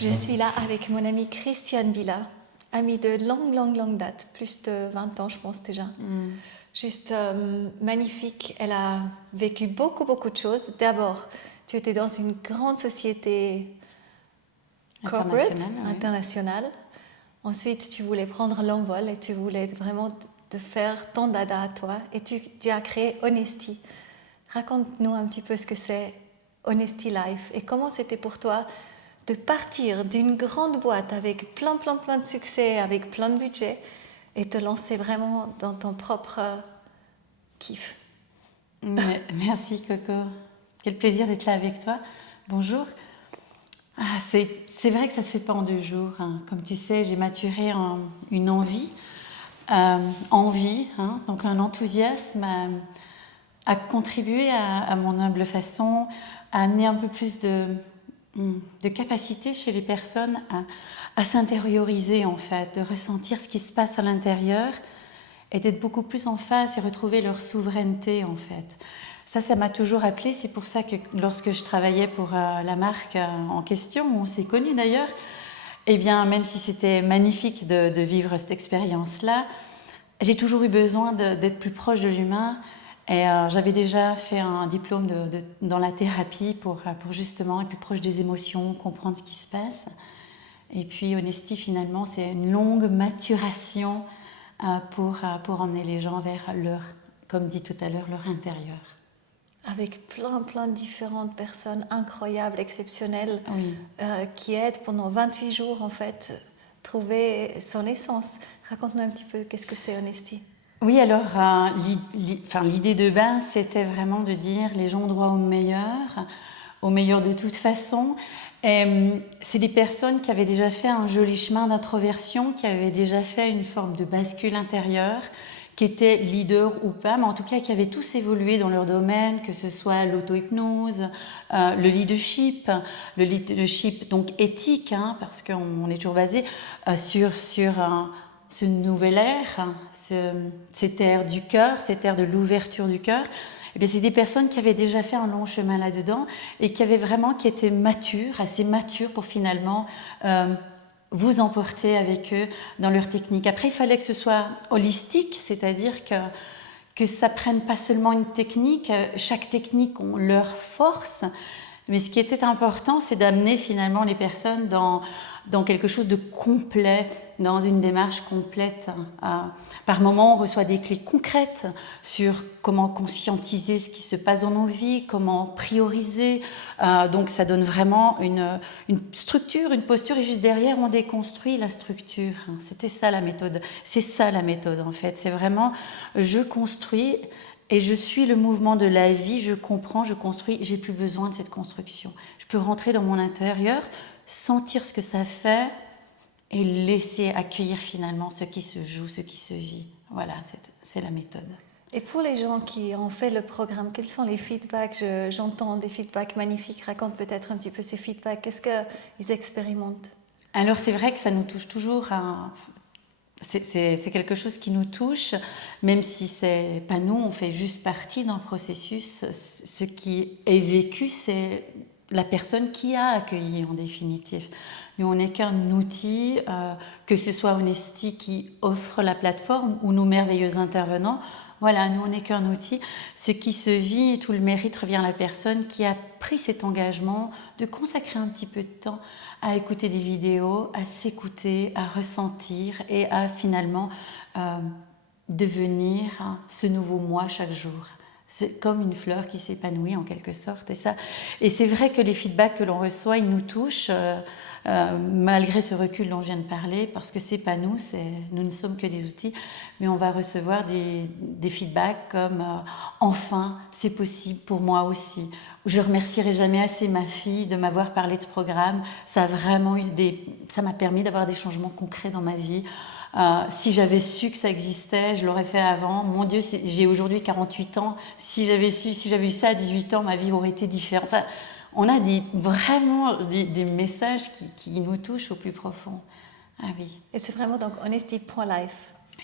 Je suis là avec mon amie Christiane Villa, amie de longue date, plus de 20 ans je pense déjà. Juste magnifique, elle a vécu beaucoup de choses. D'abord, tu étais dans une grande société corporate, internationale. Ensuite, tu voulais prendre l'envol et tu voulais vraiment te faire ton dada à toi et tu as créé Honesty. Raconte-nous un petit peu ce que c'est Honesty Life et comment c'était pour toi de partir d'une grande boîte avec plein de succès, avec plein de budget et te lancer vraiment dans ton propre kiff. Merci Coco, quel plaisir d'être là avec toi. Bonjour. C'est vrai que ça ne se fait pas en 2 jours. Hein. Comme tu sais, j'ai maturé une envie, donc un enthousiasme à contribuer à mon humble façon, à amener un peu plus de capacité chez les personnes à s'intérioriser en fait, de ressentir ce qui se passe à l'intérieur et d'être beaucoup plus en phase et retrouver leur souveraineté en fait. Ça m'a toujours appelé. C'est pour ça que lorsque je travaillais pour la marque en question, où on s'est connus d'ailleurs, eh bien, même si c'était magnifique de vivre cette expérience-là, j'ai toujours eu besoin d'être plus proche de l'humain. Et j'avais déjà fait un diplôme dans la thérapie pour justement être plus proche des émotions, comprendre ce qui se passe. Et puis Honesty, finalement, c'est une longue maturation pour emmener les gens vers leur, comme dit tout à l'heure, leur intérieur. Avec plein de différentes personnes incroyables, exceptionnelles, Oui. qui aident pendant 28 jours en fait trouver son essence. Raconte-nous un petit peu qu'est-ce que c'est Honesty. Oui, alors l'idée de base, c'était vraiment de dire les gens ont droit au meilleur de toute façon. C'est des personnes qui avaient déjà fait un joli chemin d'introversion, qui avaient déjà fait une forme de bascule intérieure, qui étaient leaders ou pas, mais en tout cas qui avaient tous évolué dans leur domaine, que ce soit l'auto-hypnose, le leadership donc éthique, hein, parce qu'on est toujours basé sur ce nouvel air, cette ère du cœur, cette ère de l'ouverture du cœur. Eh bien, c'est des personnes qui avaient déjà fait un long chemin là-dedans et qui étaient matures, assez matures pour finalement vous emporter avec eux dans leur technique. Après, il fallait que ce soit holistique, c'est-à-dire que ça prenne pas seulement une technique, chaque technique a leur force, mais ce qui était important, c'est d'amener finalement les personnes dans quelque chose de complet, dans une démarche complète. Par moment, on reçoit des clés concrètes sur comment conscientiser ce qui se passe dans nos vies, comment prioriser. Donc ça donne vraiment une structure, une posture, et juste derrière, on déconstruit la structure. C'était ça la méthode. C'est ça la méthode en fait. C'est vraiment, je construis et je suis le mouvement de la vie, je comprends, je construis, j'ai plus besoin de cette construction. Je peux rentrer dans mon intérieur, sentir ce que ça fait et laisser accueillir finalement ce qui se joue, ce qui se vit. Voilà, c'est la méthode. Et pour les gens qui ont fait le programme, quels sont les feedbacks? J'entends des feedbacks magnifiques. Raconte peut-être un petit peu ces feedbacks. Qu'est-ce qu'ils expérimentent? Alors c'est vrai que ça nous touche toujours c'est quelque chose qui nous touche, même si c'est pas nous, on fait juste partie d'un processus. Ce qui est vécu, c'est la personne qui a accueilli en définitive. Nous, on n'est qu'un outil, que ce soit Honesty qui offre la plateforme ou nos merveilleux intervenants. Voilà, nous, on n'est qu'un outil. Ce qui se vit, tout le mérite revient à la personne qui a pris cet engagement de consacrer un petit peu de temps à écouter des vidéos, à s'écouter, à ressentir et à finalement devenir ce nouveau moi chaque jour. C'est comme une fleur qui s'épanouit en quelque sorte. Et c'est vrai que les feedbacks que l'on reçoit, ils nous touchent, malgré ce recul dont je viens de parler, parce que c'est pas nous, nous ne sommes que des outils, mais on va recevoir des feedbacks comme enfin, c'est possible pour moi aussi. Je remercierai jamais assez ma fille de m'avoir parlé de ce programme. Ça m'a permis d'avoir des changements concrets dans ma vie. Si j'avais su que ça existait, je l'aurais fait avant. Mon Dieu, j'ai aujourd'hui 48 ans. Si j'avais eu ça à 18 ans, ma vie aurait été différente. Enfin, on a vraiment des messages qui nous touchent au plus profond. Ah oui. Et c'est vraiment donc honesty.life.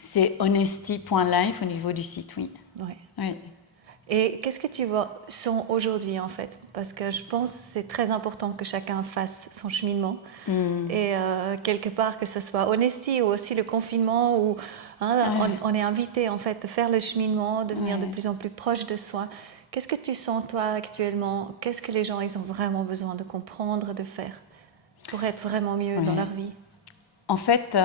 C'est honesty.life au niveau du site, oui. Oui. Oui. Et qu'est-ce que tu vois sont aujourd'hui en fait? Parce que je pense que c'est très important que chacun fasse son cheminement. Et quelque part, que ce soit Honesty ou aussi le confinement, où on est invité en fait de faire le cheminement, de devenir de plus en plus proche de soi. Qu'est-ce que tu sens toi actuellement? Qu'est-ce que les gens ils ont vraiment besoin de comprendre, de faire pour être vraiment mieux dans leur vie? En fait,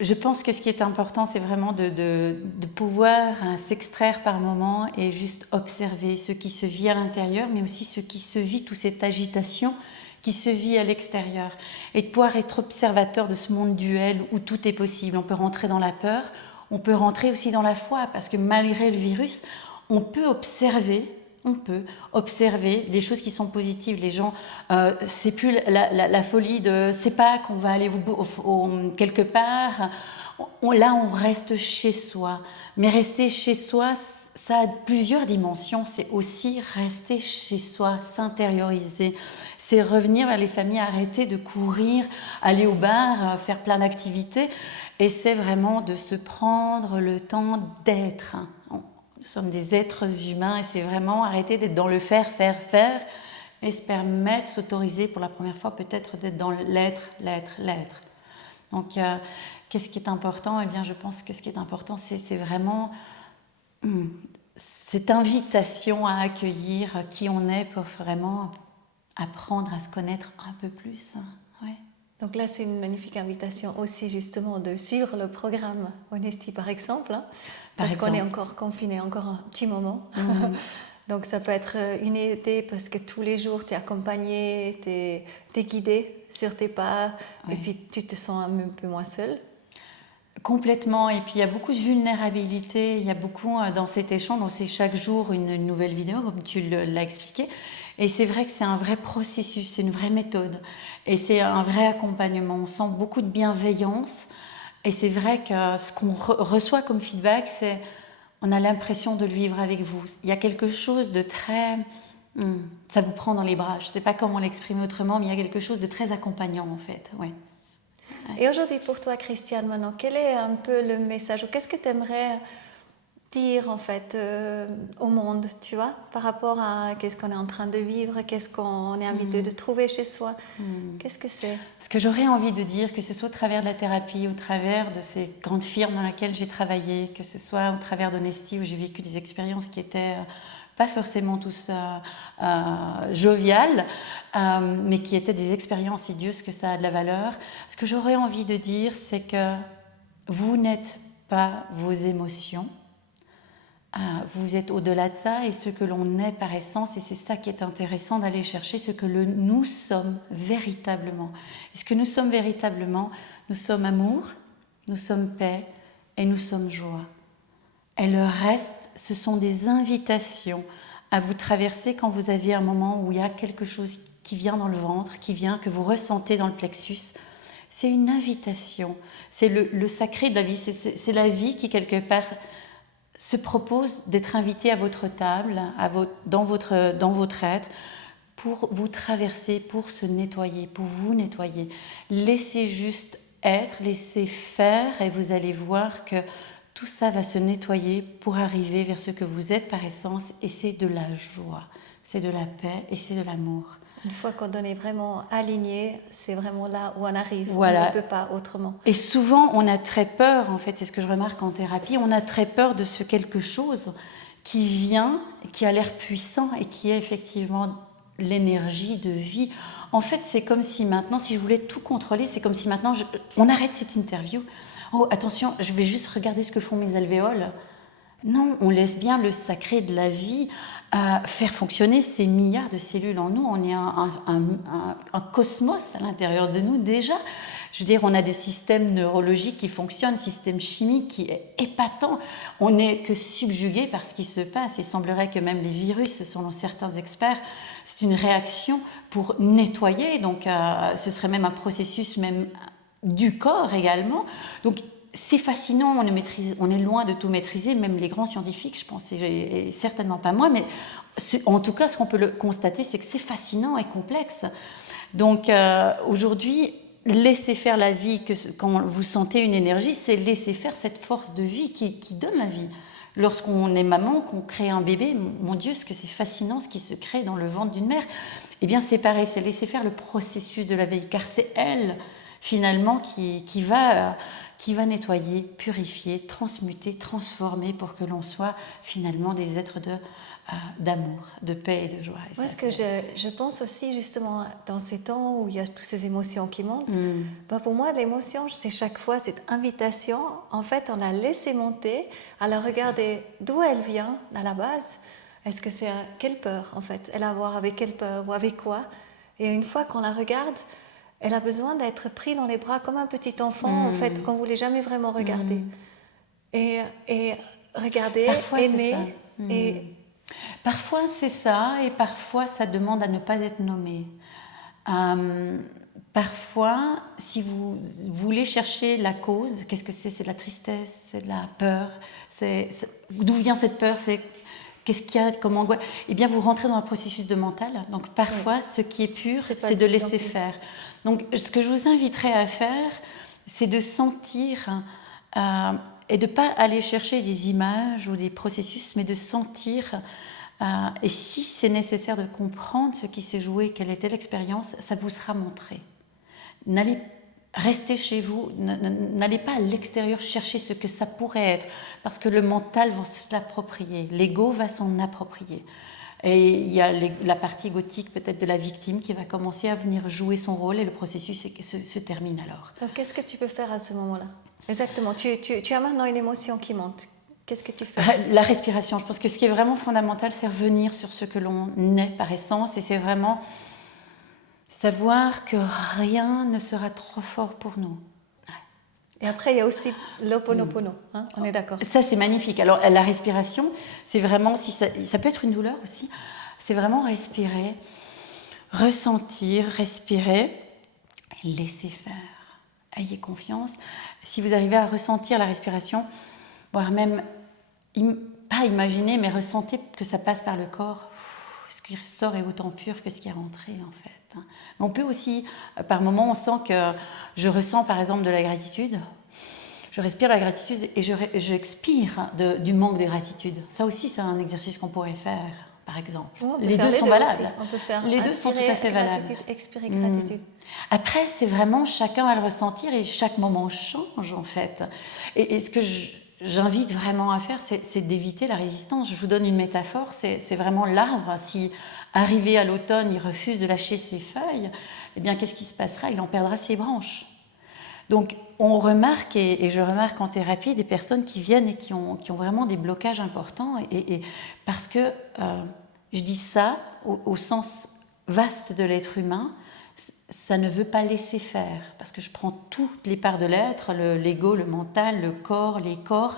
je pense que ce qui est important, c'est vraiment de pouvoir s'extraire par moment et juste observer ce qui se vit à l'intérieur, mais aussi ce qui se vit, toute cette agitation qui se vit à l'extérieur. Et de pouvoir être observateur de ce monde duel où tout est possible. On peut rentrer dans la peur, on peut rentrer aussi dans la foi, parce que malgré le virus, on peut observer des choses qui sont positives. Les gens, c'est plus la folie de c'est pas qu'on va aller quelque part. Là, on reste chez soi. Mais rester chez soi, ça a plusieurs dimensions. C'est aussi rester chez soi, s'intérioriser. C'est revenir vers les familles, arrêter de courir, aller au bar, faire plein d'activités. Et c'est vraiment de se prendre le temps d'être. Nous sommes des êtres humains et c'est vraiment arrêter d'être dans le faire et se permettre, s'autoriser pour la première fois peut-être d'être dans l'être. Donc, qu'est-ce qui est important? Eh bien, je pense que ce qui est important, c'est vraiment cette invitation à accueillir qui on est pour vraiment apprendre à se connaître un peu plus. Ouais. Donc là, c'est une magnifique invitation aussi justement de suivre le programme Honesty par exemple, parce qu'on est encore confiné encore un petit moment. Donc ça peut être une idée parce que tous les jours tu es accompagné, tu es guidé sur tes pas et puis tu te sens un peu moins seul. Complètement, et puis il y a beaucoup de vulnérabilité, il y a beaucoup dans cet échange, donc c'est chaque jour une nouvelle vidéo comme tu l'as expliqué, et c'est vrai que c'est un vrai processus, c'est une vraie méthode, et c'est un vrai accompagnement, on sent beaucoup de bienveillance, et c'est vrai que ce qu'on reçoit comme feedback, c'est on a l'impression de le vivre avec vous, il y a quelque chose de très... ça vous prend dans les bras, je ne sais pas comment l'exprimer autrement, mais il y a quelque chose de très accompagnant en fait, ouais. Et aujourd'hui pour toi, Christiane, maintenant, quel est un peu le message ou qu'est-ce que tu aimerais dire en fait au monde, tu vois, par rapport à qu'est-ce qu'on est en train de vivre, qu'est-ce qu'on est invité de trouver chez soi, qu'est-ce que c'est? Ce que j'aurais envie de dire, que ce soit au travers de la thérapie, au travers de ces grandes firmes dans lesquelles j'ai travaillé, que ce soit au travers d'Honesty où j'ai vécu des expériences qui étaient pas forcément tous joviales, mais qui étaient des expériences, et Dieu ce que ça a de la valeur. Ce que j'aurais envie de dire, c'est que vous n'êtes pas vos émotions, vous êtes au-delà de ça, et ce que l'on est par essence, et c'est ça qui est intéressant d'aller chercher, ce que nous sommes véritablement. Et ce que nous sommes véritablement, nous sommes amour, nous sommes paix et nous sommes joie. Et le reste, ce sont des invitations à vous traverser quand vous avez un moment où il y a quelque chose qui vient dans le ventre, que vous ressentez dans le plexus. C'est une invitation, c'est le sacré de la vie, c'est la vie qui quelque part se propose d'être invité à votre table, dans votre être, pour vous traverser, pour se nettoyer, pour vous nettoyer. Laissez juste être, laissez faire, et vous allez voir que tout ça va se nettoyer pour arriver vers ce que vous êtes par essence, et c'est de la joie, c'est de la paix et c'est de l'amour. Une fois qu'on est vraiment aligné, c'est vraiment là où on arrive, voilà. On ne peut pas autrement. Et souvent, on a très peur, en fait, c'est ce que je remarque en thérapie, on a très peur de ce quelque chose qui vient, qui a l'air puissant et qui est effectivement l'énergie de vie. En fait, c'est comme si maintenant, si je voulais tout contrôler, c'est comme si maintenant, on arrête cette interview. Oh, attention, je vais juste regarder ce que font mes alvéoles. Non, on laisse bien le sacré de la vie faire fonctionner ces milliards de cellules en nous. On est un cosmos à l'intérieur de nous déjà. Je veux dire, on a des systèmes neurologiques qui fonctionnent, système chimique qui est épatant. On n'est que subjugué par ce qui se passe. Il semblerait que même les virus, selon certains experts, c'est une réaction pour nettoyer. Donc, ce serait même un processus même du corps également. Donc, c'est fascinant, on est loin de tout maîtriser, même les grands scientifiques, je pense, et certainement pas moi, mais en tout cas, ce qu'on peut le constater, c'est que c'est fascinant et complexe. Donc, aujourd'hui, laisser faire la vie, quand vous sentez une énergie, c'est laisser faire cette force de vie qui donne la vie. Lorsqu'on est maman, qu'on crée un bébé, mon Dieu, ce que c'est fascinant, ce qui se crée dans le ventre d'une mère. Eh bien, c'est pareil, c'est laisser faire le processus de la veille, car c'est elle, finalement, qui va nettoyer, purifier, transmuter, transformer pour que l'on soit finalement des êtres d'amour, de paix et de joie. Et Moi, ça, ce que je pense aussi, justement, dans ces temps où il y a toutes ces émotions qui montent, bah, pour moi, l'émotion, c'est chaque fois cette invitation. En fait, on la laissé monter, à la regarder d'où elle vient, à la base. Est-ce que c'est quelle peur, en fait? Elle a à voir avec quelle peur ou avec quoi? Et une fois qu'on la regarde, elle a besoin d'être prise dans les bras comme un petit enfant, en fait, qu'on ne voulait jamais vraiment regarder. Et regarder, Parfois, aimer, c'est ça. et Parfois, c'est ça, et parfois, ça demande à ne pas être nommé. Parfois, si vous voulez chercher la cause, qu'est-ce que c'est? C'est de la tristesse, c'est de la peur. D'où vient cette peur? Qu'est-ce qu'il y a comme angoisse? Eh bien, vous rentrez dans un processus de mental. Donc, parfois, ce qui est pur, c'est de laisser faire. Donc, ce que je vous inviterais à faire, c'est de sentir et de ne pas aller chercher des images ou des processus, mais de sentir. Et si c'est nécessaire de comprendre ce qui s'est joué, quelle était l'expérience, ça vous sera montré. N'allez rester chez vous, n'allez pas à l'extérieur chercher ce que ça pourrait être, parce que le mental va se l'approprier, l'ego va s'en approprier. Et il y a la partie égotique peut-être de la victime qui va commencer à venir jouer son rôle et le processus se termine alors. Donc, qu'est-ce que tu peux faire à ce moment-là? Exactement, tu as maintenant une émotion qui monte. Qu'est-ce que tu fais? La respiration, je pense que ce qui est vraiment fondamental, c'est revenir sur ce que l'on est par essence, et c'est vraiment savoir que rien ne sera trop fort pour nous. Et après, il y a aussi l'Ho'oponopono, hein, on est d'accord? Ça, c'est magnifique. Alors, la respiration, c'est vraiment, si ça peut être une douleur aussi, c'est vraiment respirer, ressentir, respirer, laisser faire. Ayez confiance. Si vous arrivez à ressentir la respiration, voire même, pas imaginer, mais ressentez que ça passe par le corps. Ce qui sort est autant pur que ce qui est rentré, en fait. Mais on peut aussi, par moments, on sent que je ressens, par exemple, de la gratitude. Je respire la gratitude et j'expire du manque de gratitude. Ça aussi, c'est un exercice qu'on pourrait faire, par exemple. Les deux sont valables. On peut faire les deux sont tout à fait valables. Gratitude, expirer gratitude. Après, c'est vraiment chacun à le ressentir et chaque moment change, en fait. Et ce que j'invite vraiment à faire, c'est d'éviter la résistance. Je vous donne une métaphore, c'est vraiment l'arbre. Si, arrivé à l'automne, il refuse de lâcher ses feuilles, eh bien, qu'est-ce qui se passera? Il en perdra ses branches. Donc, on remarque, et je remarque en thérapie, des personnes qui viennent et qui ont vraiment des blocages importants. Et parce que, je dis ça au sens vaste de l'être humain, ça ne veut pas laisser faire, parce que je prends toutes les parts de l'être, l'ego, le mental, le corps, les corps,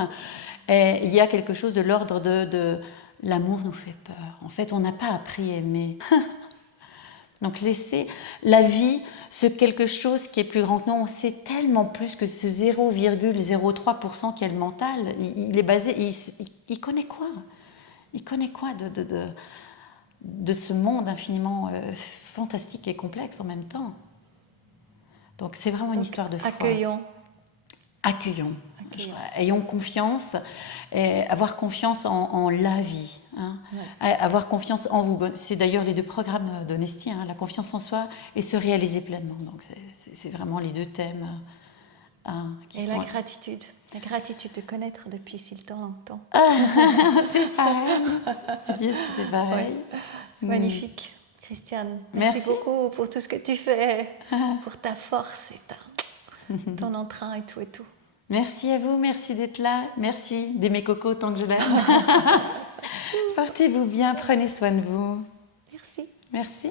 et il y a quelque chose de l'ordre de l'amour nous fait peur. En fait, on n'a pas appris à aimer. Donc laisser la vie, ce quelque chose qui est plus grand que nous, on sait tellement plus que ce 0,03% qui est le mental, il est basé, il connaît quoi? Il connaît quoi de ce monde infiniment fantastique et complexe en même temps? Donc c'est vraiment une histoire de foi. Accueillons. Ayons confiance, et avoir confiance en la vie, hein. Ouais. Avoir confiance en vous. C'est d'ailleurs les deux programmes d'Honesty, hein, la confiance en soi et se réaliser pleinement. Donc c'est vraiment les deux thèmes. Et la gratitude. La gratitude de connaître depuis si longtemps. C'est pareil. Dieu, c'est pareil. Ouais. Magnifique. Christiane, merci beaucoup pour tout ce que tu fais, pour ta force et ton entrain et tout et tout. Merci à vous, merci d'être là, merci d'aimer Coco tant que je l'aime. Portez-vous bien, prenez soin de vous. Merci. Merci.